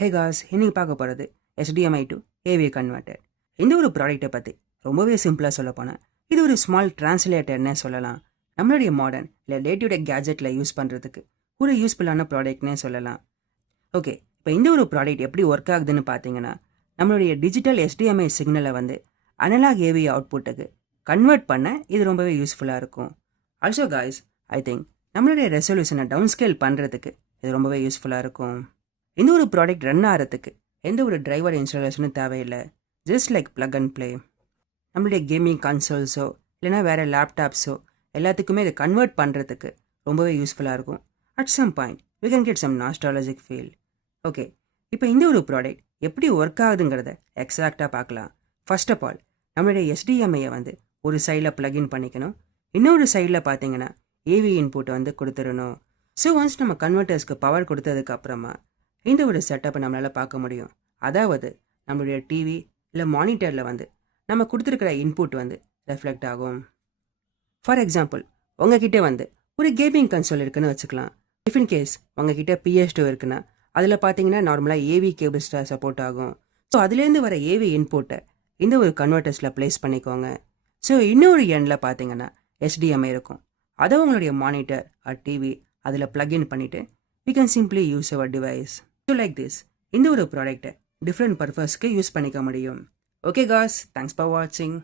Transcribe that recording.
ஹே cos, இன்னைக்கு பார்க்க போகிறது HDMI டு AV கன்வெர்ட்டர். இந்த ஒரு ப்ராடக்ட்டை பற்றி ரொம்பவே சிம்பிளாக சொல்ல போனால் இது ஒரு ஸ்மால் டிரான்ஸ்லேட்டர்னே சொல்லலாம். நம்மளுடைய மாடர்ன் இல்லை டே டு டே கேஜெட்டில் யூஸ் பண்ணுறதுக்கு ஒரு யூஸ்ஃபுல்லான ப்ராடக்ட்னே சொல்லலாம். ஓகே, இப்போ இந்த ஒரு ப்ராடக்ட் எப்படி ஒர்க் ஆகுதுன்னு பார்த்தீங்கன்னா, நம்மளுடைய டிஜிட்டல் HDMI சிக்னலை வந்து அனலாக் AV அவுட்புட்டுக்கு கன்வெர்ட் பண்ண இது ரொம்பவே யூஸ்ஃபுல்லாக இருக்கும். ஆல்சோ காய்ஸ், ஐ திங்க் நம்மளுடைய ரெசல்யூஷனை டவுன் ஸ்கேல் பண்ணுறதுக்கு இது ரொம்பவே யூஸ்ஃபுல்லாக இருக்கும். இந்த ஒரு ப்ராடக்ட் ரன் ஆகிறதுக்கு எந்த ஒரு டிரைவர் இன்ஸ்டாலேஷனும் தேவையில்லை. Just like plug and play. நம்மளுடைய கேமிங் கன்சோல்ஸோ இல்லைனா வேறு லேப்டாப்ஸோ எல்லாத்துக்குமே இதை கன்வெர்ட் பண்ணுறதுக்கு ரொம்பவே யூஸ்ஃபுல்லாக இருக்கும். At some point we can get some nostalgic feel. Okay, இப்போ இந்த ஒரு ப்ராடக்ட் எப்படி ஒர்க் ஆகுதுங்கிறத எக்ஸாக்டாக பார்க்கலாம். ஃபர்ஸ்ட் ஆஃப் ஆல், நம்மளுடைய HDMIயை வந்து ஒரு சைடில் ப்ளக்இன் பண்ணிக்கணும். இன்னொரு சைடில் பார்த்தீங்கன்னா AV இன்புட் வந்து கொடுத்துடணும். ஸோ ஒன்ஸ் நம்ம கன்வெர்ட்டர்ஸ்க்கு பவர் கொடுத்ததுக்கு அப்புறமா இந்த ஒரு செட்டப்பை நம்மளால் பார்க்க முடியும். அதாவது நம்மளுடைய டிவி இல்லை மானிட்டரில் வந்து நம்ம கொடுத்துருக்கிற இன்புட் வந்து ரெஃப்ளெக்ட் ஆகும். ஃபார் எக்ஸாம்பிள், உங்ககிட்ட வந்து ஒரு கேமிங் கன்சோல் இருக்குன்னு வச்சுக்கலாம். இஃப் இன் கேஸ் உங்ககிட்ட PS2 இருக்குன்னா அதில் பார்த்தீங்கன்னா நார்மலாக AV கேபிள்ஸ் சப்போர்ட் ஆகும். ஸோ அதுலேருந்து வர AV இன்புட்டை இந்த ஒரு கன்வெர்ட்டர்ஸில் ப்ளேஸ் பண்ணிக்கோங்க. ஸோ இன்னொரு எண்டில் பார்த்தீங்கன்னா HDMI இருக்கும். அதை உங்களுடைய மானிட்டர் ஆர் டிவி அதில் ப்ளக்இன் பண்ணிவிட்டு we can simply use our device. So like this, இந்த ஒரு ப்ராடக்ட்டை டிஃப்ரெண்ட் பர்பஸ்க்கு யூஸ் பண்ணிக்க முடியும். ஓகே காஸ், தேங்க்ஸ் ஃபார் வாட்சிங்.